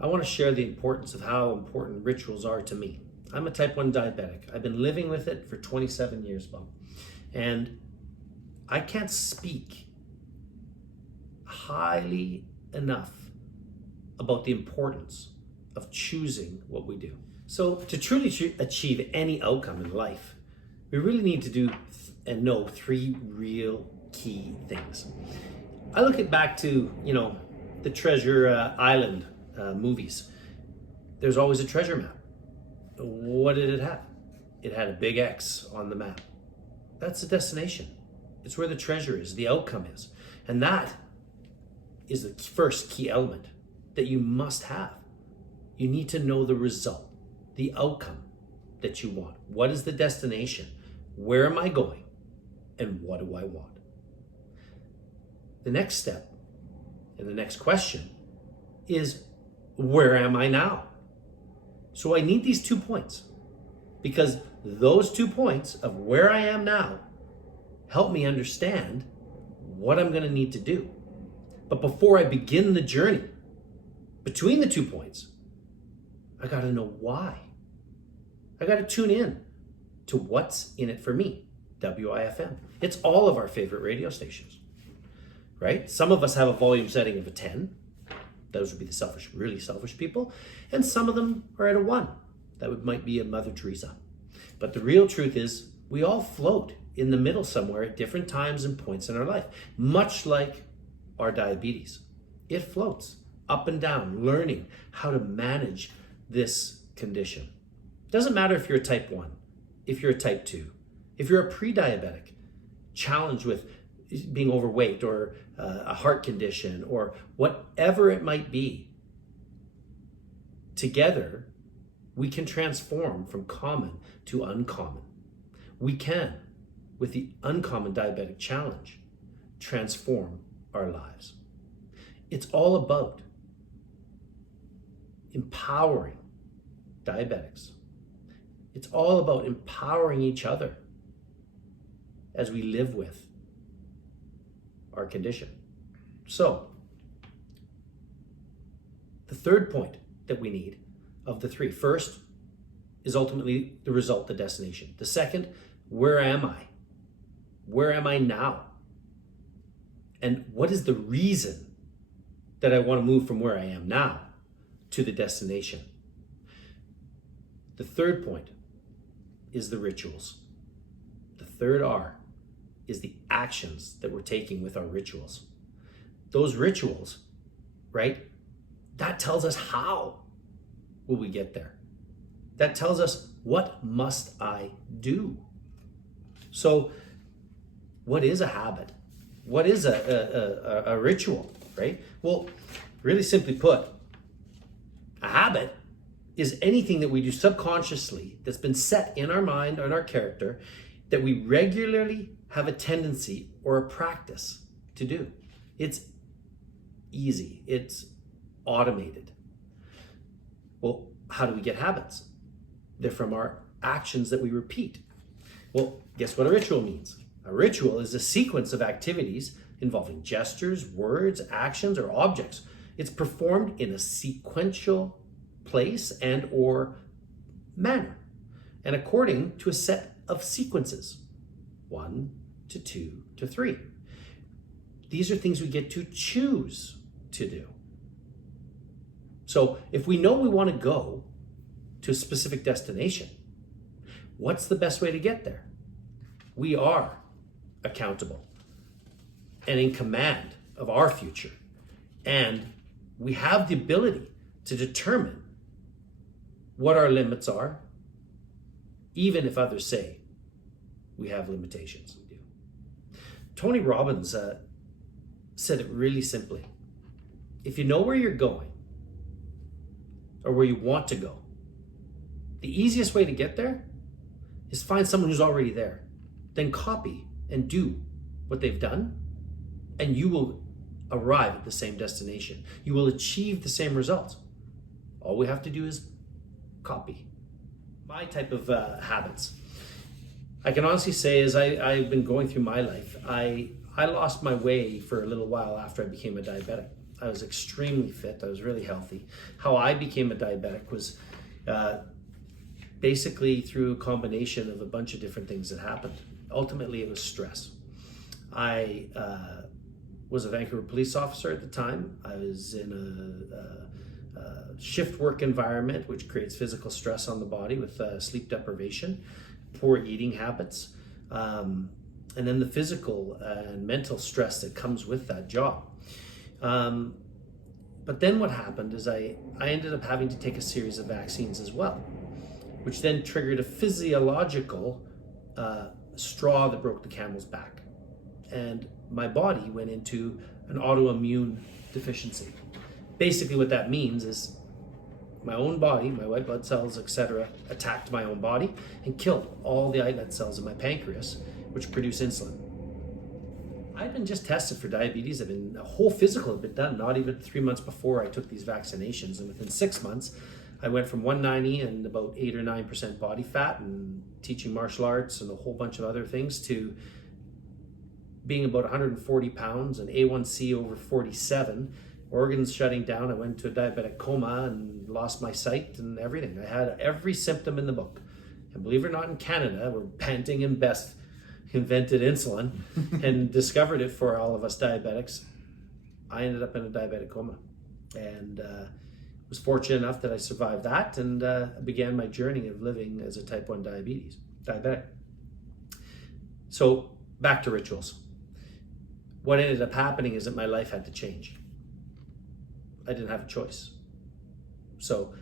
I want to share the importance of how important rituals are to me. I'm a type 1 diabetic. I've been living with it for 27 years, Bob. And I can't speak highly enough about the importance of choosing what we do. So to truly achieve any outcome in life, we really need to do and know three real key things. I look at back to, the Treasure Island movies. There's always a treasure map. What did it have? It had a big X on the map. That's the destination. It's where the treasure is, the outcome is. And that is the first key element that you must have. You need to know the result, the outcome that you want. What is the destination? Where am I going? And what do I want? The next step and the next question is, where am I now? So I need these 2 points, because those 2 points of where I am now help me understand what I'm going to need to do. But before I begin the journey between the 2 points, I got to know why. I got to tune in to what's in it for me. WIFM. It's all of our favorite radio stations, right? Some of us have a volume setting of a 10. Those would be the selfish, really selfish people. And some of them are at a 1. Might be a Mother Teresa. But the real truth is we all float in the middle somewhere at different times and points in our life, much like our diabetes. It floats up and down, learning how to manage this condition. Doesn't matter if you're a type 1, if you're a type 2, if you're a pre-diabetic, challenged with being overweight or a heart condition or whatever it might be. Together, we can transform from common to uncommon. We can, with the Uncommon Diabetic Challenge, transform our lives. It's all about empowering diabetics. It's all about empowering each other as we live with our condition. So, the third point that we need of the 3, first is ultimately the result, the destination. The second, where am I? Where am I now? And what is the reason that I want to move from where I am now to the destination? The third point is the rituals. The third R is the actions that we're taking with our rituals. Those rituals, right? That tells us how will we get there. That tells us what must I do. So what is a habit? What is a ritual, right? Well, really simply put, a habit is anything that we do subconsciously that's been set in our mind or in our character that we regularly have a tendency or a practice to do. It's easy. It's automated. Well, how do we get habits? They're from our actions that we repeat. Well, guess what a ritual means? A ritual is a sequence of activities involving gestures, words, actions, or objects. It's performed in a sequential place and or manner, and according to a set of sequences, 1 to 2 to 3. These are things we get to choose to do. So if we know we want to go to a specific destination, what's the best way to get there? We are accountable and in command of our future, and we have the ability to determine what our limits are, even if others say we have limitations. We do. Tony Robbins said it really simply. If you know where you're going or where you want to go, the easiest way to get there is find someone who's already there. Then copy and do what they've done, and you will arrive at the same destination. You will achieve the same results. All we have to do is copy. My type of habits. I can honestly say, as I've been going through my life, I lost my way for a little while after I became a diabetic. I was extremely fit. I was really healthy. How I became a diabetic was basically through a combination of a bunch of different things that happened. Ultimately, it was stress. I was a Vancouver police officer at the time. I was in a shift work environment, which creates physical stress on the body with sleep deprivation, poor eating habits, and then the physical and mental stress that comes with that job. But then what happened is I ended up having to take a series of vaccines as well, which then triggered a physiological straw that broke the camel's back. And my body went into an autoimmune deficiency. Basically what that means is my own body, my white blood cells, etc., attacked my own body and killed all the islet cells in my pancreas, which produce insulin. I'd been just tested for diabetes. A whole physical had been done, not even 3 months before I took these vaccinations. And within 6 months, I went from 190 and about 8 or 9% body fat and teaching martial arts and a whole bunch of other things to being about 140 pounds and A1C over 47, organs shutting down. I went into a diabetic coma and lost my sight and everything. I had every symptom in the book. And believe it or not, in Canada, where Panting and Best invented insulin and discovered it for all of us diabetics, I ended up in a diabetic coma. And was fortunate enough that I survived that and began my journey of living as a type 1 diabetic. So back to rituals. What ended up happening is that my life had to change. I didn't have a choice. So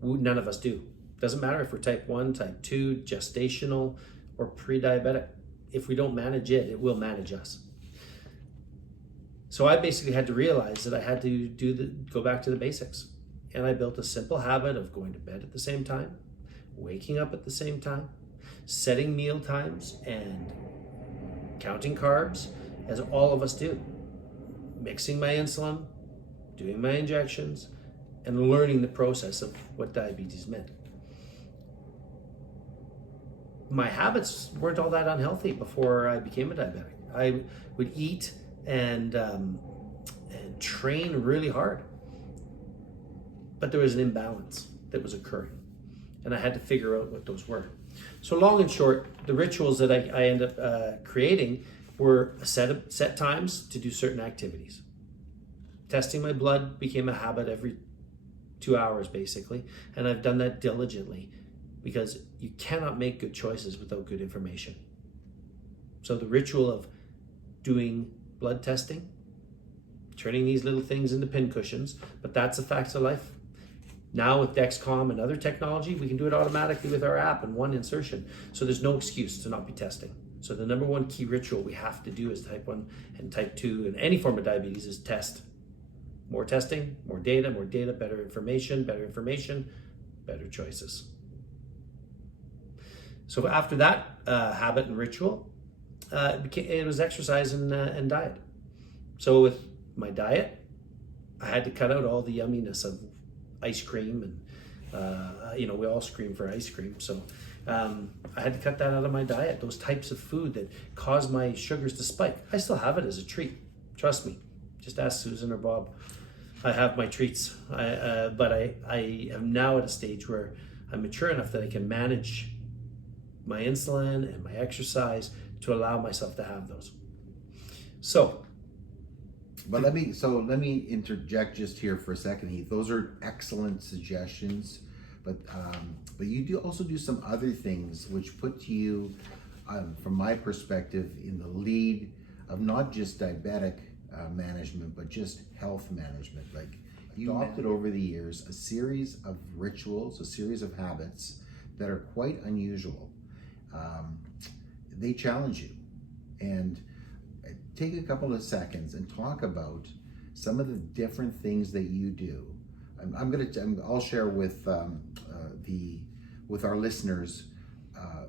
none of us do. Doesn't matter if we're type 1, type 2, gestational, or pre-diabetic. If we don't manage it, it will manage us. So I basically had to realize that I had to go back to the basics. And I built a simple habit of going to bed at the same time, waking up at the same time, setting meal times, and counting carbs, as all of us do. Mixing my insulin, doing my injections, and learning the process of what diabetes meant. My habits weren't all that unhealthy before I became a diabetic. I would eat and train really hard. But there was an imbalance that was occurring, and I had to figure out what those were. So long and short, the rituals that I ended up creating were set times to do certain activities. Testing my blood became a habit every 2 hours, basically, and I've done that diligently because you cannot make good choices without good information. So the ritual of doing blood testing, turning these little things into pincushions, but that's a fact of life. Now with Dexcom and other technology, we can do it automatically with our app in one insertion. So there's no excuse to not be testing. So the number one key ritual we have to do as type 1 and type 2 and any form of diabetes is test. More testing, more data, better information, better choices. So after that habit and ritual, it was exercise and diet. So with my diet, I had to cut out all the yumminess of ice cream and we all scream for ice cream. So I had to cut that out of my diet, those types of food that cause my sugars to spike. I still have it as a treat. Trust me. Just ask Susan or Bob. I have my treats, but I am now at a stage where I'm mature enough that I can manage my insulin and my exercise to allow myself to have those. But let me interject just here for a second, Heath. Those are excellent suggestions, but you do also do some other things which put you, from my perspective, in the lead of not just diabetic management, but just health management. Like you adopted over the years a series of rituals, a series of habits that are quite unusual. They challenge you, and take a couple of seconds and talk about some of the different things that you do. I'll share with our listeners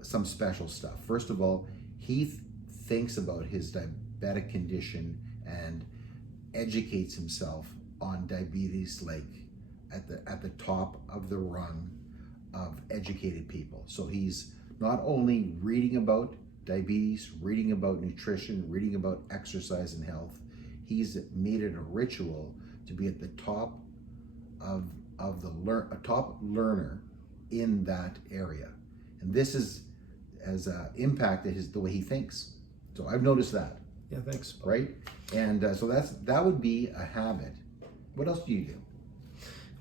some special stuff. First of all, Heath thinks about his diabetic condition and educates himself on diabetes, like at the top of the rung of educated people. So he's not only reading about diabetes, reading about nutrition, reading about exercise and health, he's made it a ritual to be at the top of a top learner in that area, and this has impacted the way he thinks. So I've noticed that. Yeah, thanks. Right, and so that would be a habit. What else do you do?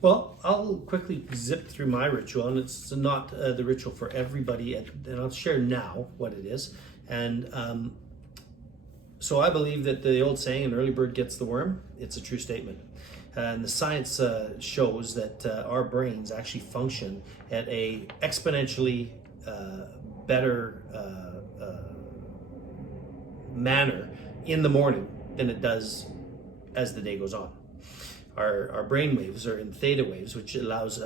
Well, I'll quickly zip through my ritual, and it's not the ritual for everybody, and I'll share now what it is. And so I believe that the old saying, an early bird gets the worm, it's a true statement. And the science shows that our brains actually function at a exponentially better manner in the morning than it does as the day goes on. Our brain waves are in theta waves, which allows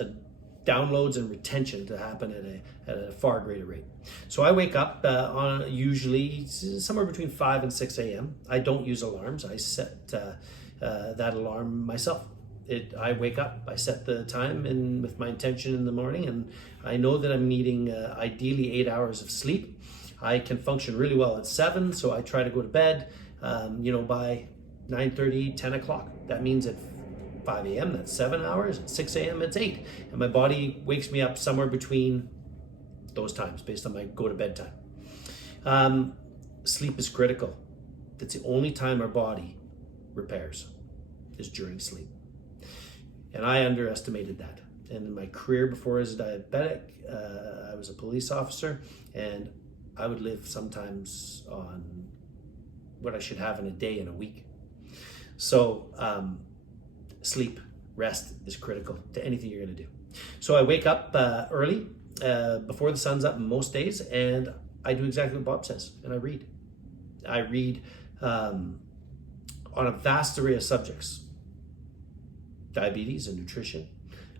downloads and retention to happen at a far greater rate. So I wake up on usually somewhere between 5 and 6 a.m. I don't use alarms. I set that alarm myself. I wake up, I set the time and with my intention in the morning, and I know that I'm needing ideally 8 hours of sleep. I can function really well at 7, so I try to go to bed by 9:30, 10 o'clock. That means at 5 a.m. that's 7 hours, at 6 a.m. it's 8. And my body wakes me up somewhere between those times based on my go to bed time. Sleep is critical. That's the only time our body repairs, is during sleep. And I underestimated that. And in my career before as a diabetic, I was a police officer, and I would live sometimes on what I should have in a day and a week. So sleep, rest is critical to anything you're going to do. So I wake up early, before the sun's up most days, and I do exactly what Bob says, and I read. I read on a vast array of subjects. Diabetes and nutrition.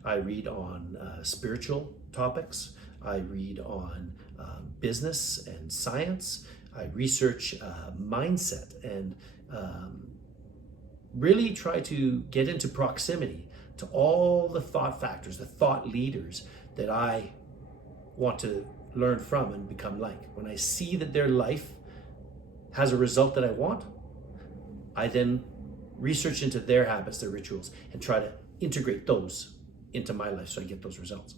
I read on spiritual topics. I read on business and science. I research mindset and really try to get into proximity to all the thought factors, the thought leaders that I want to learn from and become like. When I see that their life has a result that I want, I then research into their habits, their rituals, and try to integrate those into my life so I get those results.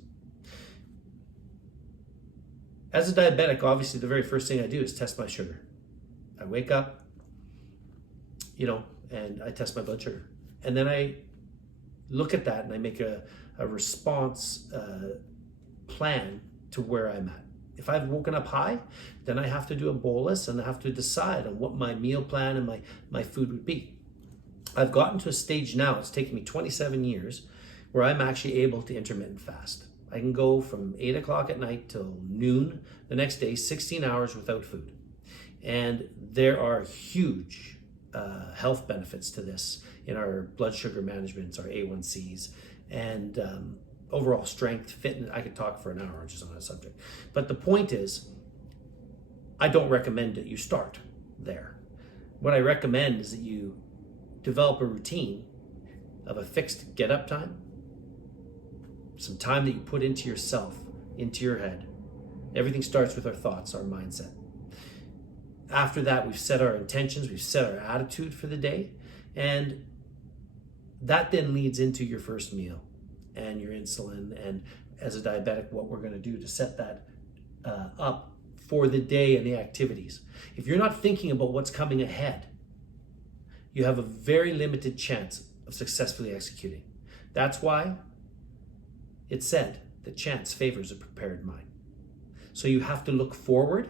As a diabetic, obviously the very first thing I do is test my sugar. I wake up, and I test my blood sugar. And then I look at that and I make a response plan to where I'm at. If I've woken up high, then I have to do a bolus and I have to decide on what my meal plan and my food would be. I've gotten to a stage now, it's taken me 27 years, where I'm actually able to intermittent fast. I can go from 8 o'clock at night till noon the next day, 16 hours without food. And there are huge health benefits to this in our blood sugar management, our A1Cs, and overall strength, fitness. I could talk for an hour just on that subject. But the point is, I don't recommend that you start there. What I recommend is that you develop a routine of a fixed get up time, some time that you put into yourself, into your head. Everything starts with our thoughts, our mindset. After that, we've set our intentions, we've set our attitude for the day, and that then leads into your first meal and your insulin, and as a diabetic, what we're going to do to set that up for the day and the activities. If you're not thinking about what's coming ahead, you have a very limited chance of successfully executing. That's why it's said that chance favors a prepared mind. So you have to look forward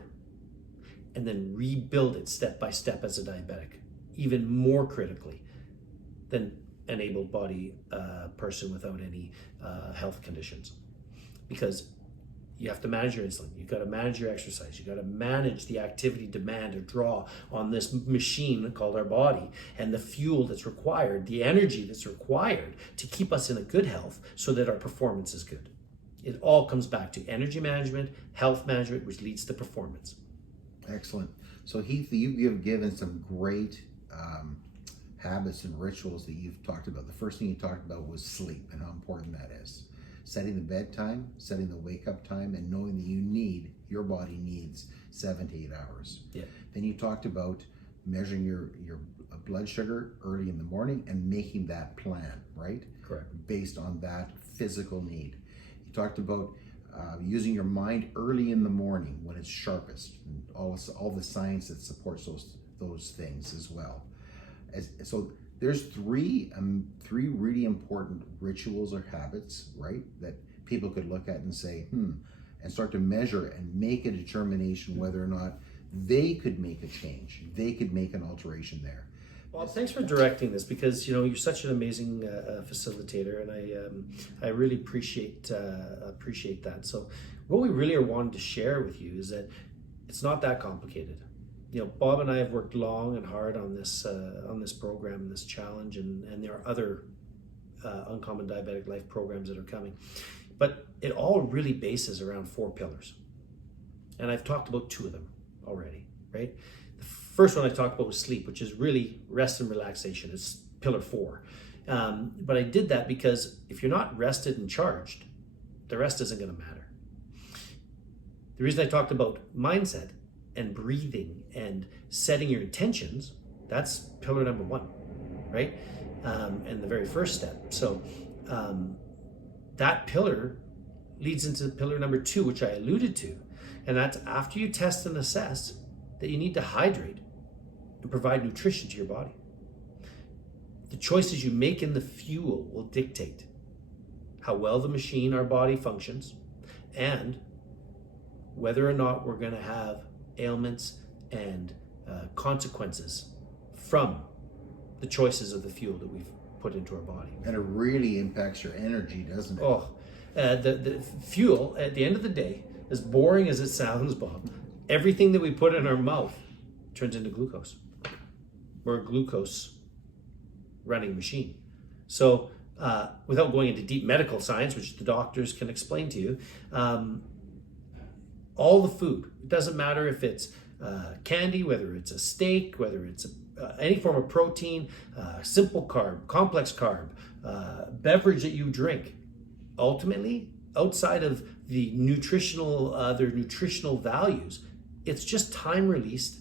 and then rebuild it step by step as a diabetic, even more critically than an able-bodied person without any health conditions. Because you have to manage your insulin, you've got to manage your exercise, you've got to manage the activity demand or draw on this machine called our body, and the fuel that's required, the energy that's required to keep us in a good health so that our performance is good. It all comes back to energy management, health management, which leads to performance. Excellent. So Heath, you've given some great habits and rituals that you've talked about. The first thing you talked about was sleep and how important that is. Setting the bedtime, setting the wake up time, and knowing that your body needs 7 to 8 hours. Yeah. Then you talked about measuring your blood sugar early in the morning and making that plan, right? Correct. Based on that physical need. You talked about using your mind early in the morning when it's sharpest, and all the science that supports those things as well. So there's three really important rituals or habits, right, that people could look at and say, and start to measure and make a determination whether or not they could make a change, they could make an alteration there. Well, thanks for directing this, because you're such an amazing facilitator, and I really appreciate that. So, what we really are wanting to share with you is that it's not that complicated. Bob and I have worked long and hard on this program, this challenge, and there are other Uncommon Diabetic Life programs that are coming, but it all really bases around 4 pillars, and I've talked about 2 of them already, right? The first one I talked about was sleep, which is really rest and relaxation. It's pillar 4. But I did that because if you're not rested and charged, the rest isn't going to matter. The reason I talked about mindset and breathing and setting your intentions, that's pillar number 1, right? And the very first step. So that pillar leads into pillar number 2, which I alluded to. And that's after you test and assess that you need to hydrate and provide nutrition to your body. The choices you make in the fuel will dictate how well the machine, our body, functions, and whether or not we're going to have ailments and consequences from the choices of the fuel that we've put into our body. And it really impacts your energy, doesn't it? The fuel, at the end of the day, as boring as it sounds, Bob, everything that we put in our mouth turns into glucose. We're a glucose running machine. So without going into deep medical science, which the doctors can explain to you, all the food, it doesn't matter if it's candy, whether it's a steak, whether it's any form of protein, simple carb, complex carb, beverage that you drink, ultimately, outside of the their nutritional values, it's just time-released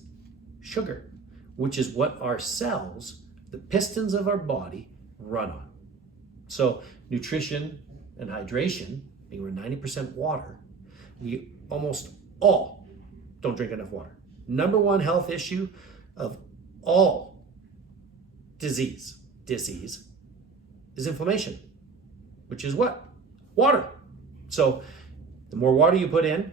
sugar, which is what our cells, the pistons of our body, run on. So nutrition and hydration, being we're 90% water, we almost all don't drink enough water. Number 1 health issue of all disease is inflammation, which is what? Water. So the more water you put in,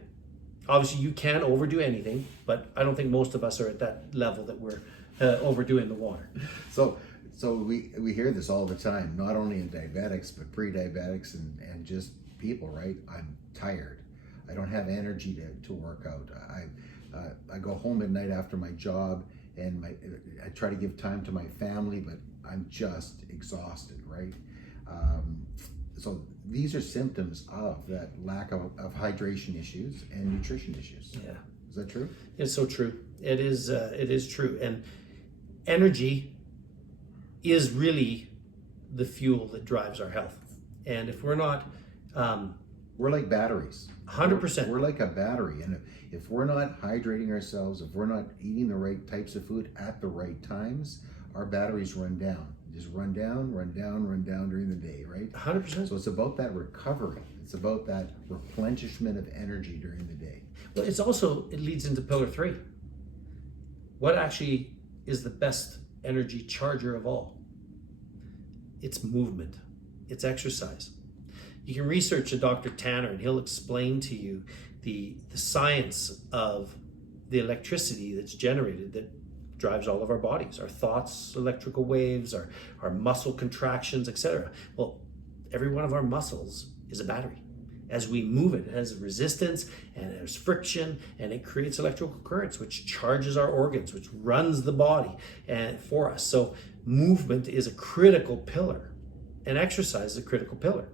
obviously you can't overdo anything, but I don't think most of us are at that level that we're overdoing the water. So we hear this all the time, not only in diabetics, but pre-diabetics and just people, right? I'm tired. I don't have energy to work out. I go home at night after my job, and I try to give time to my family, but I'm just exhausted, right? So these are symptoms of that lack of hydration issues and nutrition issues. Yeah. Is that true? It's so true. It is true. And energy is really the fuel that drives our health. And if we're not... we're like batteries. 100%. We're like a battery. And if we're not hydrating ourselves, if we're not eating the right types of food at the right times, our batteries run down. Just run down during the day, right? 100%. So it's about that recovery. It's about that replenishment of energy during the day. Well, it leads into pillar 3. What actually is the best energy charger of all? It's movement. It's exercise. You can research a Dr. Tanner, and he'll explain to you the science of the electricity that's generated that drives all of our bodies, our thoughts, electrical waves, our muscle contractions, etc. Well, every one of our muscles is a battery. As we move it has resistance and there's friction, and it creates electrical currents, which charges our organs, which runs the body and for us. So movement is a critical pillar, and exercise is a critical pillar.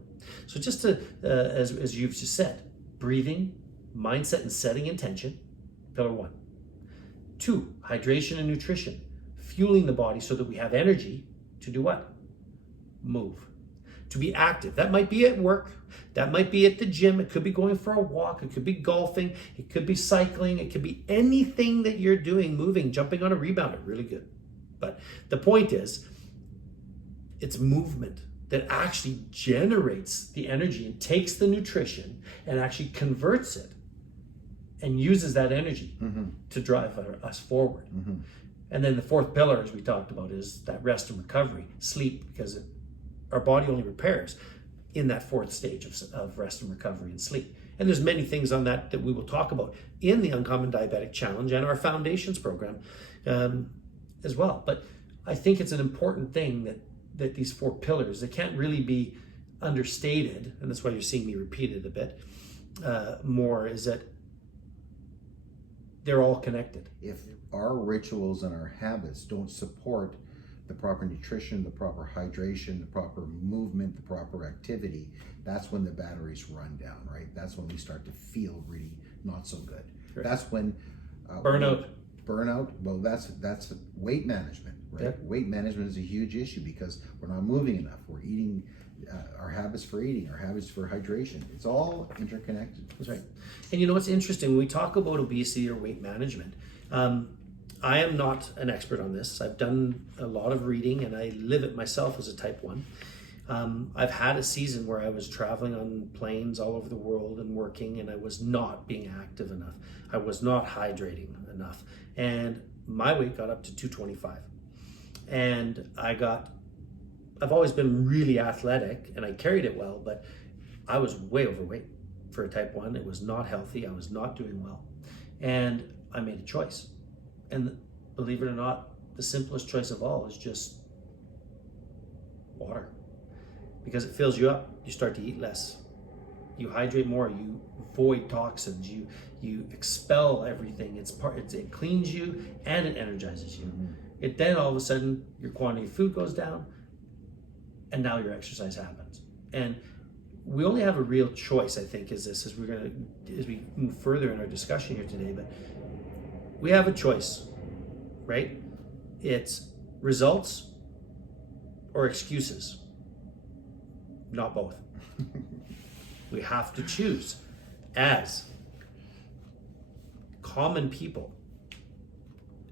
So just to, as you've just said, breathing, mindset, and setting intention, pillar 1. 2, hydration and nutrition, fueling the body so that we have energy to do what? Move. To be active. That might be at work. That might be at the gym. It could be going for a walk. It could be golfing. It could be cycling. It could be anything that you're doing, moving, jumping on a rebounder. Really good. But the point is, it's movement that actually generates the energy and takes the nutrition and actually converts it and uses that energy to drive us forward. And then the fourth pillar, as we talked about, is that rest and recovery, sleep, because our body only repairs in that fourth stage of rest and recovery and sleep. And there's many things on that we will talk about in the Uncommon Diabetic Challenge and our Foundations program as well. But I think it's an important thing that these four pillars, they can't really be understated, and that's why you're seeing me repeat it a bit more, is that they're all connected. If our rituals and our habits don't support the proper nutrition, the proper hydration, the proper movement, the proper activity, that's when the batteries run down, right? That's when we start to feel really not so good. Right. That's when burnout. Well, that's weight management, right? Yeah. Weight management is a huge issue because we're not moving enough. We're eating, our habits for eating, our habits for hydration. It's all interconnected. That's right. And you know what's interesting, when we talk about obesity or weight management, I am not an expert on this. I've done a lot of reading and I live it myself as a type 1. I've had a season where I was traveling on planes all over the world and working, and I was not being active enough. I was not hydrating enough. And my weight got up to 225. And I've always been really athletic and I carried it well, but I was way overweight for a type 1. It was not healthy. I was not doing well. And I made a choice. And believe it or not, the simplest choice of all is just water. Because it fills you up, you start to eat less. You hydrate more, you void toxins, you expel everything. It cleans you and it energizes you. It then all of a sudden your quantity of food goes down and now your exercise happens. And we only have a real choice, I think, as we move further in our discussion here today, but we have a choice, right? It's results or excuses. Not both. We have to choose. As common people,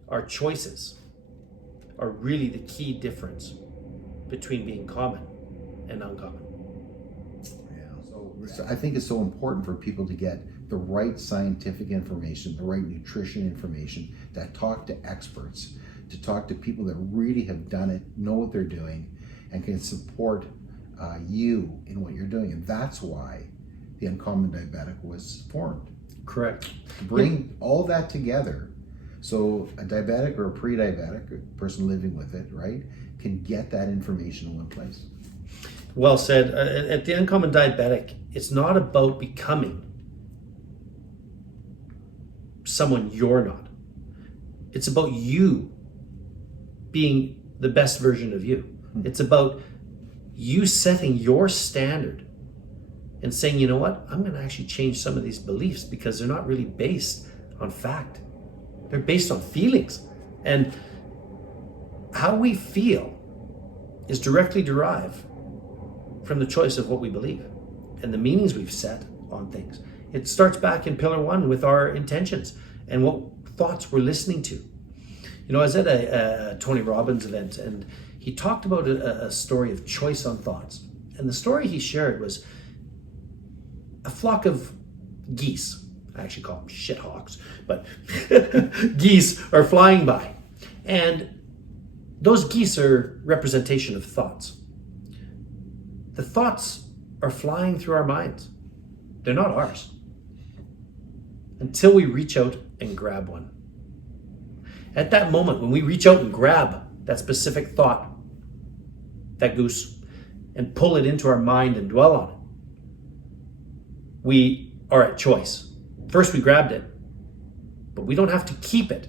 our choices are really the key difference between being common and uncommon. Yeah. So I think it's so important for people to get the right scientific information, the right nutrition information, to talk to experts, to talk to people that really have done it, know what they're doing, and can support you in what you're doing. And that's why the Uncommon Diabetic was formed. Correct. To bring all that together so a diabetic or a pre-diabetic, a person living with it, right, can get that information in one place. Well said. At the Uncommon Diabetic, it's not about becoming someone you're not. It's about you being the best version of you. It's about you setting your standard and saying, you know what, I'm going to actually change some of these beliefs because they're not really based on fact. They're based on feelings. And how we feel is directly derived from the choice of what we believe and the meanings we've set on things. It starts back in pillar 1 with our intentions and what thoughts we're listening to. You know, I was at a Tony Robbins event and he talked about a story of choice on thoughts. And the story he shared was a flock of geese. I actually call them shithawks, but geese are flying by. And those geese are representation of thoughts. The thoughts are flying through our minds. They're not ours. Until we reach out and grab one. At that moment, when we reach out and grab that specific thought, that goose, and pull it into our mind and dwell on it, we are at choice. First, we grabbed it, but we don't have to keep it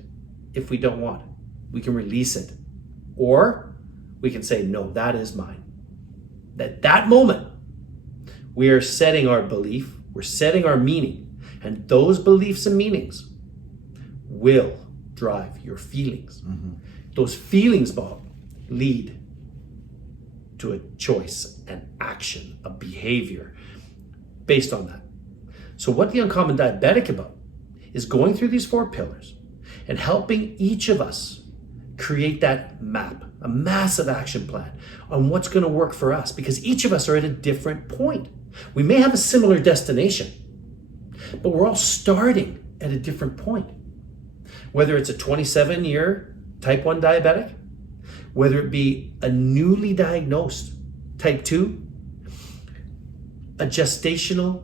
if we don't want it. We can release it. Or we can say, no, that is mine. At that moment, we are setting our belief, we're setting our meaning, and those beliefs and meanings will drive your feelings. Those feelings, Bob, lead to a choice, an action, a behavior based on that. So what the Uncommon Diabetic about is going through these 4 pillars and helping each of us create that map, a massive action plan on what's going to work for us, because each of us are at a different point. We may have a similar destination, but we're all starting at a different point. Whether it's a 27-year type 1 diabetic, whether it be a newly diagnosed type 2, a gestational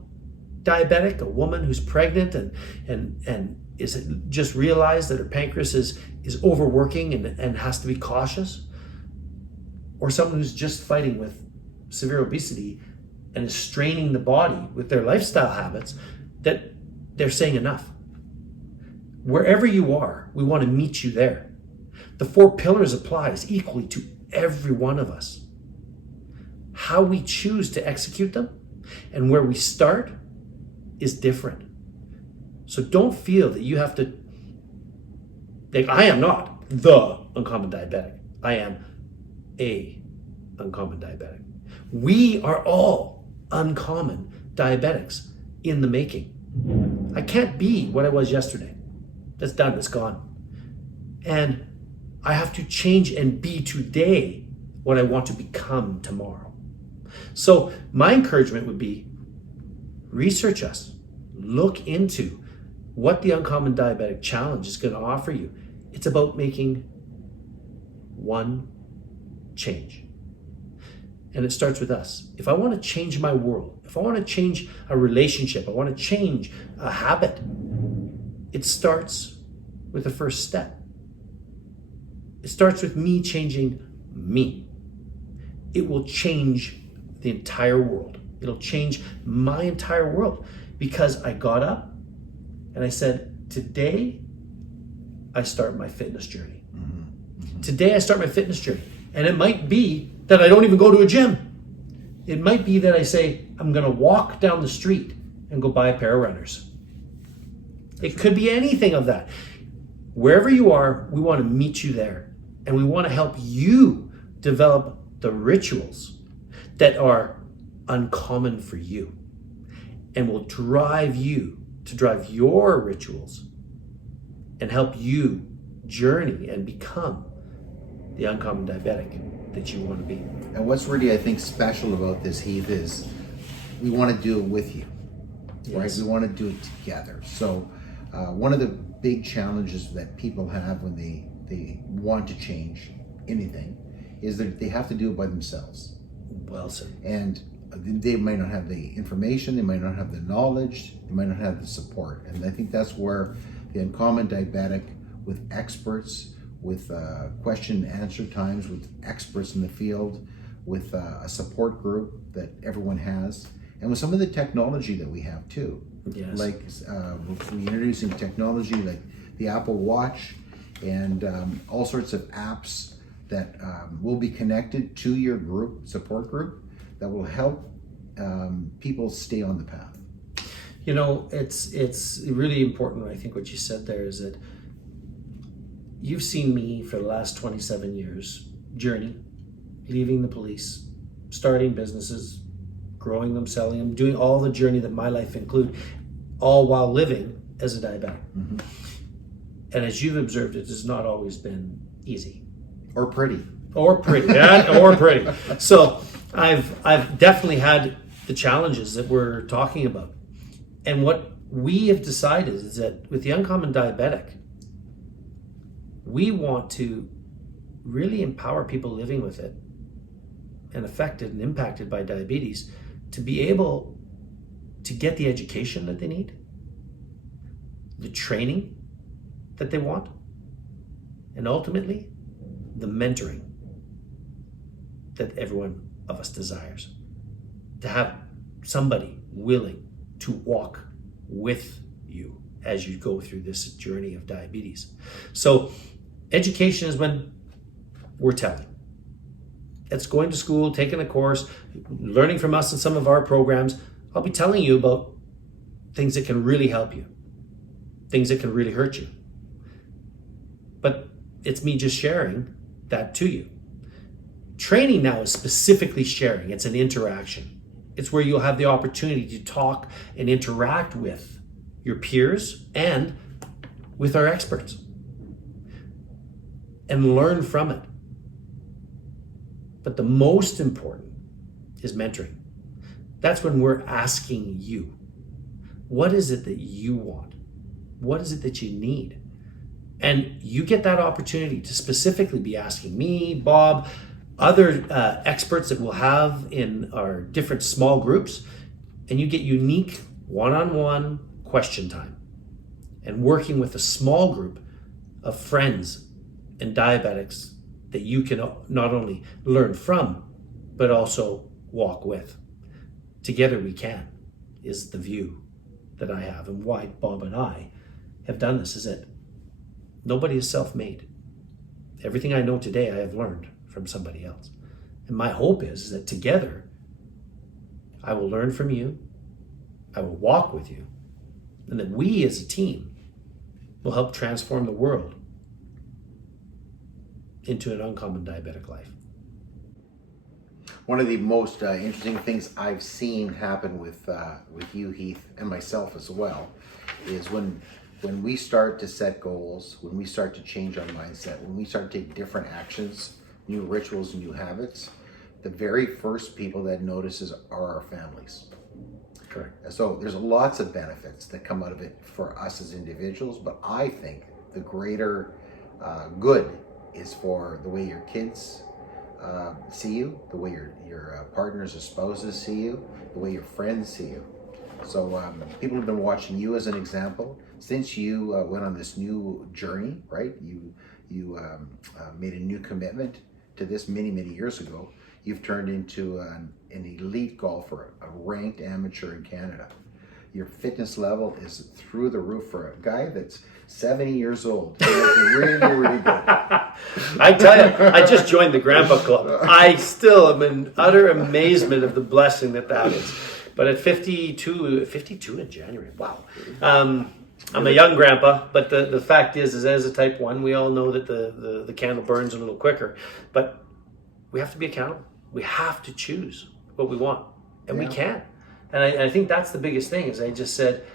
diabetic, a woman who's pregnant and is just realized that her pancreas is overworking and has to be cautious, or someone who's just fighting with severe obesity and is straining the body with their lifestyle habits, that they're saying enough. Wherever you are, we want to meet you there. The 4 pillars applies equally to every one of us. How we choose to execute them and where we start is different. So don't feel that you have to, like, I am not the uncommon diabetic. I am a uncommon diabetic. We are all uncommon diabetics in the making. I can't be what I was yesterday. That's done, it's gone. And I have to change and be today what I want to become tomorrow. So my encouragement would be, research us. Look into what the Uncommon Diabetic Challenge is going to offer you. It's about making one change. And it starts with us. If I want to change my world, if I want to change a relationship, I want to change a habit, it starts with the first step. It starts with me changing me. It will change the entire world. It'll change my entire world, because I got up and I said, today I start my fitness journey. Today I start my fitness journey. And it might be that I don't even go to a gym. It might be that I say, I'm going to walk down the street and go buy a pair of runners. It could be anything of that. Wherever you are, we want to meet you there. And we want to help you develop the rituals that are uncommon for you and will drive you to drive your rituals and help you journey and become the uncommon diabetic that you want to be. And what's really, I think, special about this, Heath, is we want to do it with you, right? Yes. We want to do it together. So one of the big challenges that people have when they want to change anything is that they have to do it by themselves. Well said. And they might not have the information, they might not have the knowledge, they might not have the support. And I think that's where the Uncommon Diabetic, with experts, with question and answer times, with experts in the field, with a support group that everyone has, and with some of the technology that we have too. Yes. Like we're introducing technology like the Apple Watch and all sorts of apps that will be connected to your group, support group, that will help people stay on the path. You know, it's really important, I think, what you said there is that you've seen me for the last 27 years journey, leaving the police, starting businesses, growing them, selling them, doing all the journey that my life include, all while living as a diabetic. Mm-hmm. And as you've observed, it has not always been easy. Or pretty. Or pretty, yeah, or pretty. So I've definitely had the challenges that we're talking about. And what we have decided is that with the Uncommon Diabetic, we want to really empower people living with it and affected and impacted by diabetes to be able to get the education that they need, the training that they want, and ultimately the mentoring that everyone of us desires. To have somebody willing to walk with you as you go through this journey of diabetes. So education is when we're telling. It's going to school, taking a course, learning from us in some of our programs. I'll be telling you about things that can really help you, things that can really hurt you. But it's me just sharing that to you. Training now is specifically sharing. It's an interaction. It's where you'll have the opportunity to talk and interact with your peers and with our experts. and learn from it. But the most important is mentoring. That's when we're asking you, what is it that you want? What is it that you need? And you get that opportunity to specifically be asking me, Bob, other experts that we'll have in our different small groups, and you get unique one-on-one question time and working with a small group of friends and diabetics that you can not only learn from, but also walk with. Together we can, is the view that I have, and why Bob and I have done this, is that nobody is self-made. Everything I know today I have learned from somebody else. And my hope is that together I will learn from you, I will walk with you, and that we as a team will help transform the world into an uncommon diabetic life. One of the most interesting things I've seen happen with you, Heath, and myself as well, is when we start to set goals, when we start to change our mindset, when we start to take different actions, new rituals, new habits, the very first people that notices are our families. Correct. So there's lots of benefits that come out of it for us as individuals, but I think the greater good is for the way your kids see you, the way your partners or spouses see you, the way your friends see you. So people have been watching you as an example since you went on this new journey, right? You made a new commitment to this many years ago. You've turned into an elite golfer, a ranked amateur in Canada. Your fitness level is through the roof for a guy that's 70 years old. Really good. I tell you, I just joined the Grandpa Club. I still am in utter amazement of the blessing that is. But at 52 in January, wow. I'm a young grandpa, but the fact is as a type 1, we all know that the candle burns a little quicker. But we have to be accountable. We have to choose what we want, and we can. And I think that's the biggest thing, is I just said,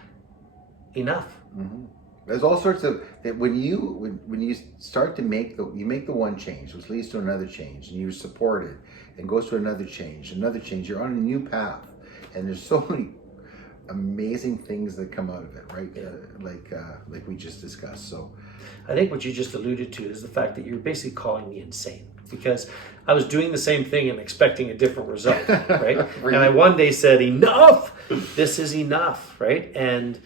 enough. Mm-hmm. There's all sorts of, that when you start to make the one change, which leads to another change, and you support it, and goes to another change, you're on a new path. And there's so many amazing things that come out of it, right? Yeah. Like we just discussed. So I think what you just alluded to is the fact that you're basically calling me insane, because I was doing the same thing and expecting a different result, right? And I one day said, enough, this is enough, right? And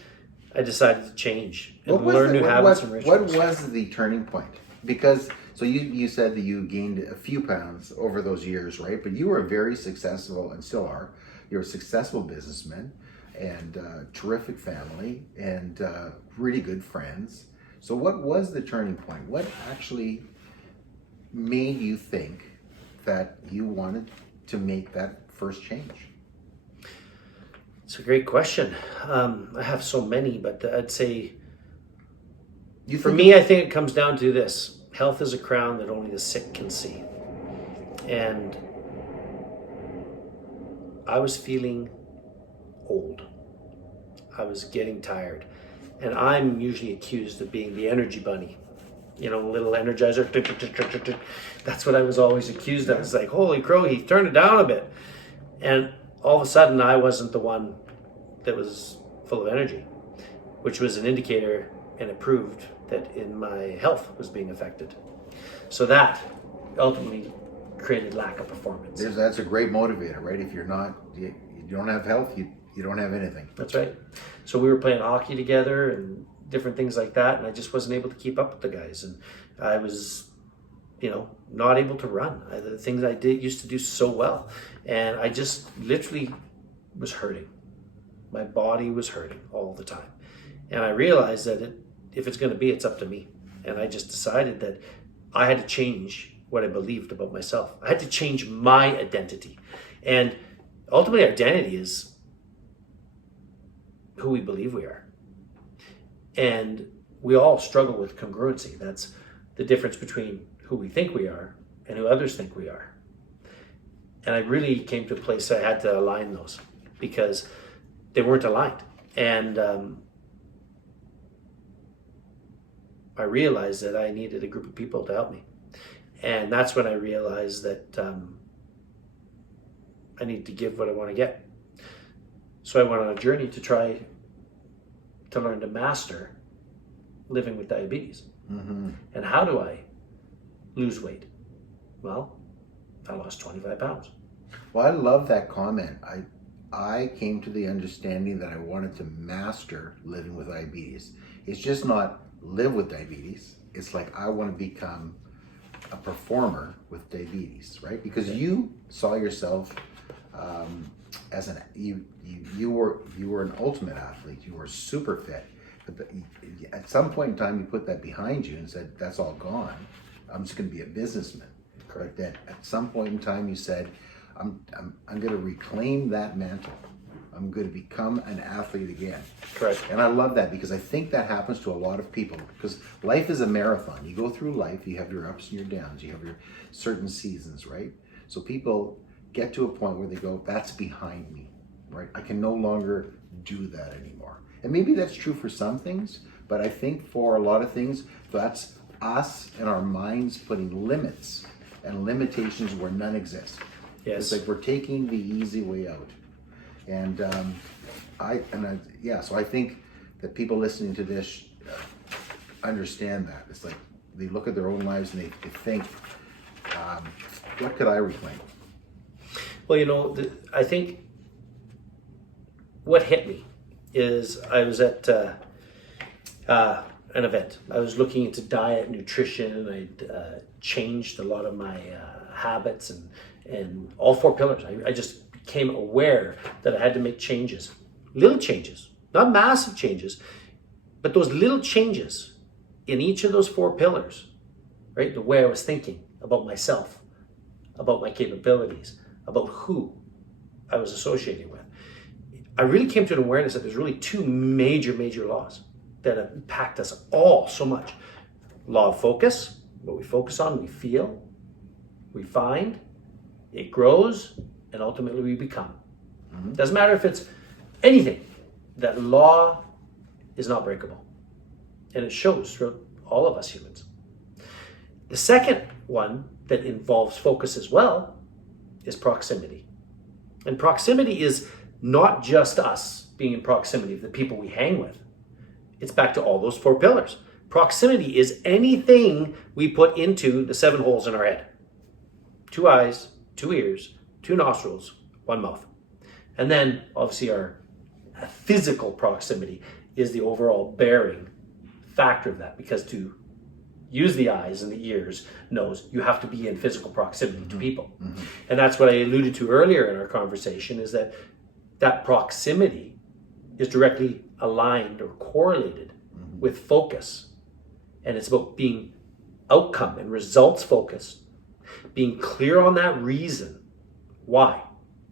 I decided to change and learn new habits and rituals. What was the turning point? Because, so you said that you gained a few pounds over those years, right? But you were very successful, and still are. You're a successful businessman, and terrific family, and really good friends. So what was the turning point? What actually made you think that you wanted to make that first change? It's a great question. I have so many, but I'd say, for me, I think it comes down to this: health is a crown that only the sick can see. And I was feeling old. I was getting tired. And I'm usually accused of being the energy bunny. You know, little energizer. That's what I was always accused of. It's like, holy crow, he turned it down a bit. And all of a sudden, I wasn't the one that was full of energy, which was an indicator, and it proved that in my health was being affected. So that ultimately created lack of performance. That's a great motivator, right? If you don't have health, you don't have anything. That's right. So we were playing hockey together and different things like that, and I just wasn't able to keep up with the guys, and I was, not able to run the things I used to do so well, and I just literally was hurting. My body was hurting all the time, and I realized that if it's going to be, it's up to me. And I just decided that I had to change what I believed about myself. I had to change my identity, and ultimately, identity is who we believe we are. And we all struggle with congruency. That's the difference between who we think we are and who others think we are. And I really came to a place I had to align those, because they weren't aligned. And I realized that I needed a group of people to help me. And that's when I realized that I need to give what I want to get. So I went on a journey to try to learn to master living with diabetes. Mm-hmm. And how do I lose weight? Well, I lost 25 pounds. Well, I love that comment. I came to the understanding that I wanted to master living with diabetes. It's just not live with diabetes. It's like I want to become a performer with diabetes, right? Because you saw yourself as you were an ultimate athlete. You were super fit. But at some point in time, you put that behind you and said, "That's all gone. I'm just going to be a businessman." Correct. Then at some point in time, you said, I'm going to reclaim that mantle. I'm going to become an athlete again." Correct. And I love that, because I think that happens to a lot of people, because life is a marathon. You go through life, you have your ups and your downs, you have your certain seasons, right? So people get to a point where they go, "That's behind me," right? I can no longer do that anymore. And maybe that's true for some things, but I think for a lot of things, that's us and our minds putting limits and limitations where none exist. Yes. It's like we're taking the easy way out. And so I think that people listening to this understand that. It's like they look at their own lives and they think, what could I reclaim? Well, I think what hit me is I was at an event. I was looking into diet, nutrition, and I'd changed a lot of my habits and all 4 pillars. I just became aware that I had to make changes, little changes, not massive changes, but those little changes in each of those 4 pillars, right? The way I was thinking about myself, about my capabilities, about who I was associating with. I really came to an awareness that there's really 2 major laws that impact us all so much. Law of focus, what we focus on, we feel, we find, it grows, and ultimately we become. Mm-hmm. Doesn't matter if it's anything. That law is not breakable. And it shows throughout all of us humans. The second one that involves focus as well is proximity. And proximity is not just us being in proximity of the people we hang with. It's back to all those 4 pillars. Proximity is anything we put into the 7 holes in our head. 2 eyes, 2 ears, 2 nostrils, 1 mouth. And then obviously our physical proximity is the overall bearing factor of that, because to use the eyes and the ears, nose, you have to be in physical proximity to people. Mm-hmm. And that's what I alluded to earlier in our conversation, is that proximity is directly aligned or correlated with focus. And it's about being outcome and results focused, being clear on that reason. Why?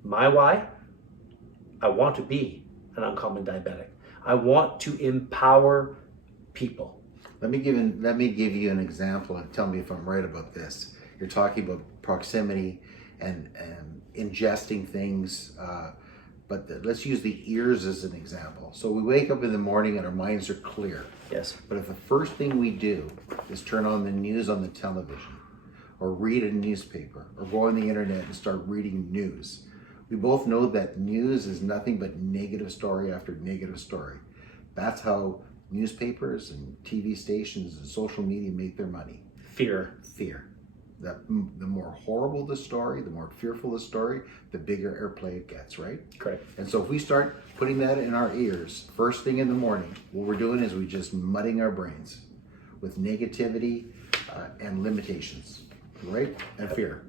My why? I want to be an uncommon diabetic. I want to empower people. Let me give you an example and tell me if I'm right about this. You're talking about proximity and ingesting things, but let's use the ears as an example. So we wake up in the morning and our minds are clear. Yes. But if the first thing we do is turn on the news on the television, or read a newspaper, or go on the internet and start reading news, we both know that news is nothing but negative story after negative story. That's how newspapers and TV stations and social media make their money. Fear. The more horrible the story, the more fearful the story, the bigger airplay it gets, right? Correct. And so if we start putting that in our ears first thing in the morning, what we're doing is we just mudding our brains with negativity and limitations, right? And fear.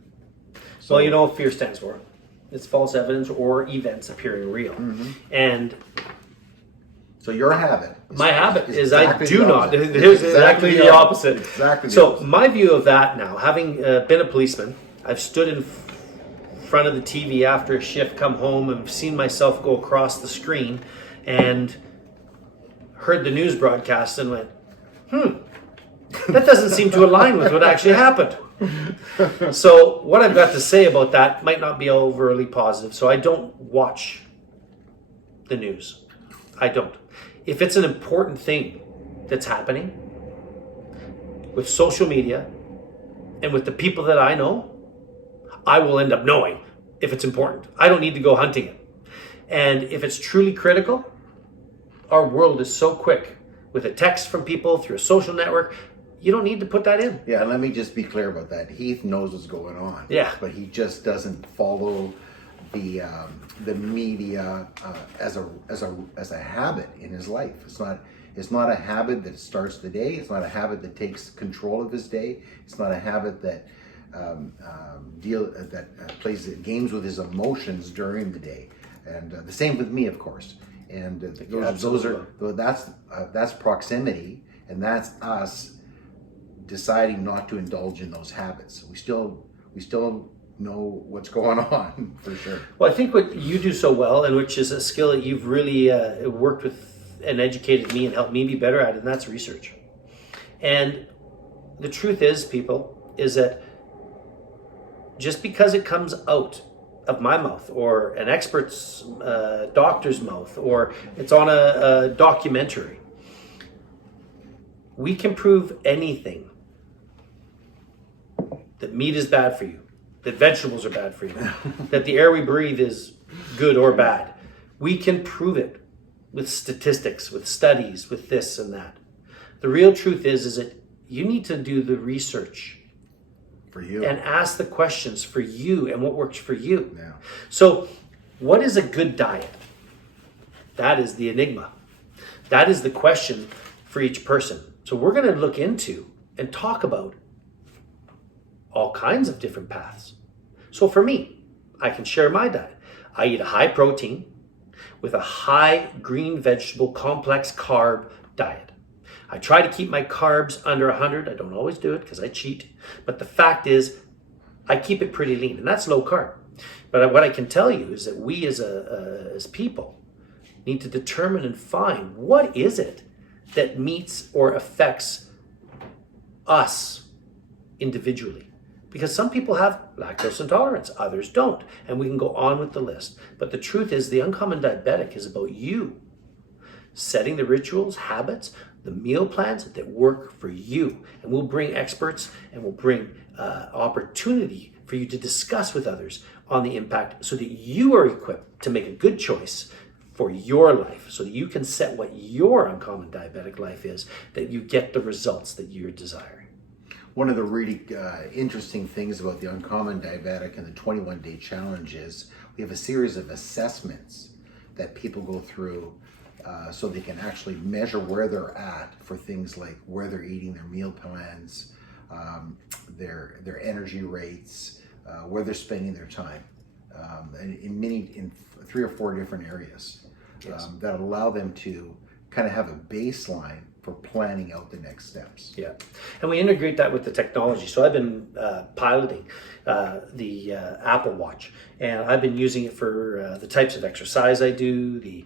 So, well, you know what fear stands for? It's false evidence or events appearing real. Mm-hmm. And so your habit. My habit is I do not. It is exactly the opposite. Exactly. So my view of that now, having been a policeman, I've stood in front of the TV after a shift, come home, and seen myself go across the screen and heard the news broadcast and went, that doesn't seem to align with what actually happened. So what I've got to say about that might not be overly positive. So I don't watch the news. I don't. If it's an important thing that's happening with social media, And with the people that I know, I will end up knowing if it's important. I don't need to go hunting it. And if it's truly critical, our world is so quick with a text from people through a social network. You don't need to put that in. Yeah, let me just be clear about that. Heath knows what's going on. Yeah. But he just doesn't follow the media as a habit in his life. It's not a habit that starts the day. It's not a habit that takes control of his day. It's not a habit that plays games with his emotions during the day. And the same with me, of course. And that's proximity, and that's us deciding not to indulge in those habits. We still know what's going on for sure. Well, I think what you do so well, and which is a skill that you've really worked with and educated me and helped me be better at, and that's research. And the truth is, people, is that just because it comes out of my mouth or an expert's doctor's mouth or it's on a documentary, we can prove anything. That meat is bad for you, that vegetables are bad for you, that the air we breathe is good or bad. We can prove it with statistics, with studies, with this and that. The real truth is that you need to do the research for you and ask the questions for you and what works for you. Yeah. So what is a good diet? That is the enigma. That is the question for each person. So we're going to look into and talk about all kinds of different paths. So for me, I can share my diet. I eat a high protein with a high green vegetable complex carb diet. I try to keep my carbs under 100. I don't always do it because I cheat. But the fact is, I keep it pretty lean, and that's low carb. But what I can tell you is that we as people need to determine and find what is it that meets or affects us individually. Because some people have lactose intolerance, others don't. And we can go on with the list. But the truth is, the Uncommon Diabetic is about you setting the rituals, habits, the meal plans that work for you. And we'll bring experts and we'll bring opportunity for you to discuss with others on the impact so that you are equipped to make a good choice for your life, so that you can set what your Uncommon Diabetic life is, that you get the results that you're desiring. One of the really interesting things about the Uncommon Diabetic and the 21-day challenge is we have a series of assessments that people go through so they can actually measure where they're at for things like where they're eating, their meal plans, their energy rates, where they're spending their time, and in 3 or 4 different areas. Yes. That allow them to kind of have a baseline for planning out the next steps. Yeah, and we integrate that with the technology. So I've been piloting the Apple Watch, and I've been using it for the types of exercise I do, the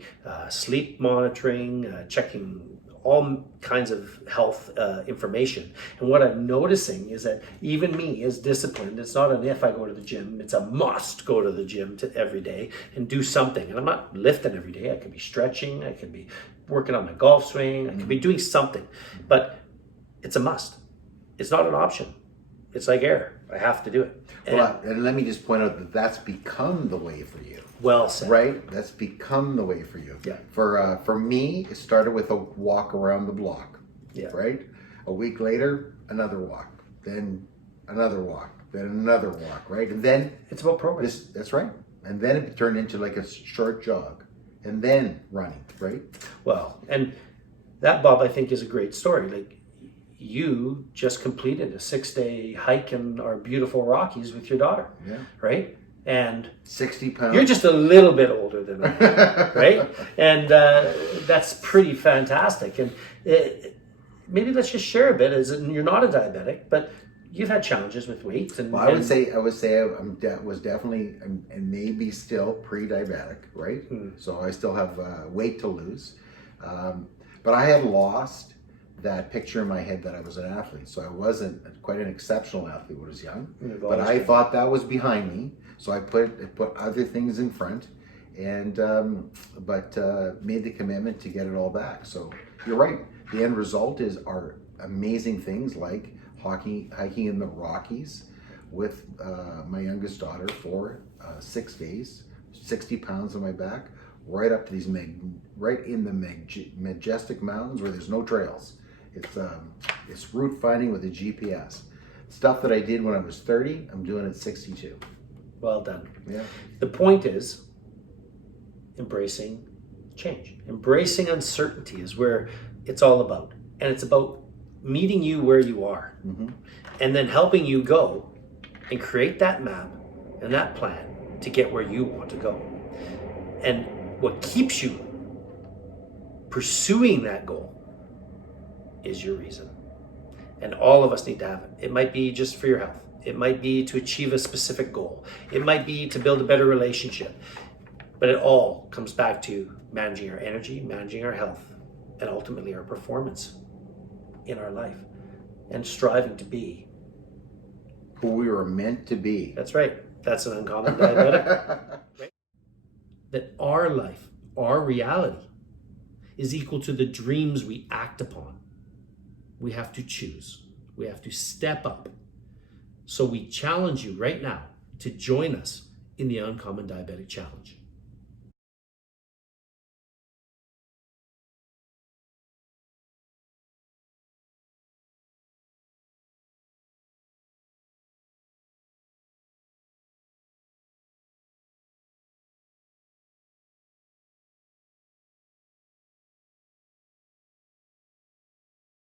sleep monitoring, checking all kinds of health information. And what I'm noticing is that even me is disciplined. It's not an if I go to the gym, it's a must go to the gym every day and do something. And I'm not lifting every day. I could be stretching, I could be working on my golf swing, I could be doing something. But it's a must. It's not an option. It's like air. I have to do it. And let me just point out that that's become the way for you. Well said. Right? That's become the way for you. Yeah. For me, it started with a walk around the block. Yeah. Right? A week later, another walk. Then another walk. Then another walk. Right? And then it's about progress. That's right. And then it turned into like a short jog. And then running. Right? Well, and that, Bob, I think is a great story. Like, you just completed a 6-day hike in our beautiful Rockies with your daughter. Yeah. Right? And 60 pounds. You're just a little bit older than me, right? And that's pretty fantastic. And maybe let's just share a bit. You're not a diabetic, but you've had challenges with weight. And well, I would say I was definitely and maybe still pre-diabetic, right? So I still have weight to lose, but I had lost that picture in my head that I was an athlete. So I wasn't quite an exceptional athlete when I was young, but I thought that was behind me. So I put other things in front, and but made the commitment to get it all back. So you're right. The end result are amazing things like hiking in the Rockies with my youngest daughter for 6 days, 60 pounds on my back, right up to these right in the majestic mountains where there's no trails. It's route finding with a GPS. Stuff that I did when I was 30, I'm doing at 62. Well done. Yeah. The point is embracing change. Embracing uncertainty is where it's all about. And it's about meeting you where you are, and then helping you go and create that map and that plan to get where you want to go. And what keeps you pursuing that goal is your reason. And all of us need to have it. It might be just for your health. It might be to achieve a specific goal. It might be to build a better relationship. But it all comes back to managing our energy, managing our health, and ultimately our performance in our life, and striving to be who we were meant to be. That's right. That's an uncommon diabetic. Right? That our life, our reality, is equal to the dreams we act upon. We have to choose. We have to step up. So we challenge you right now to join us in the Uncommon Diabetic Challenge.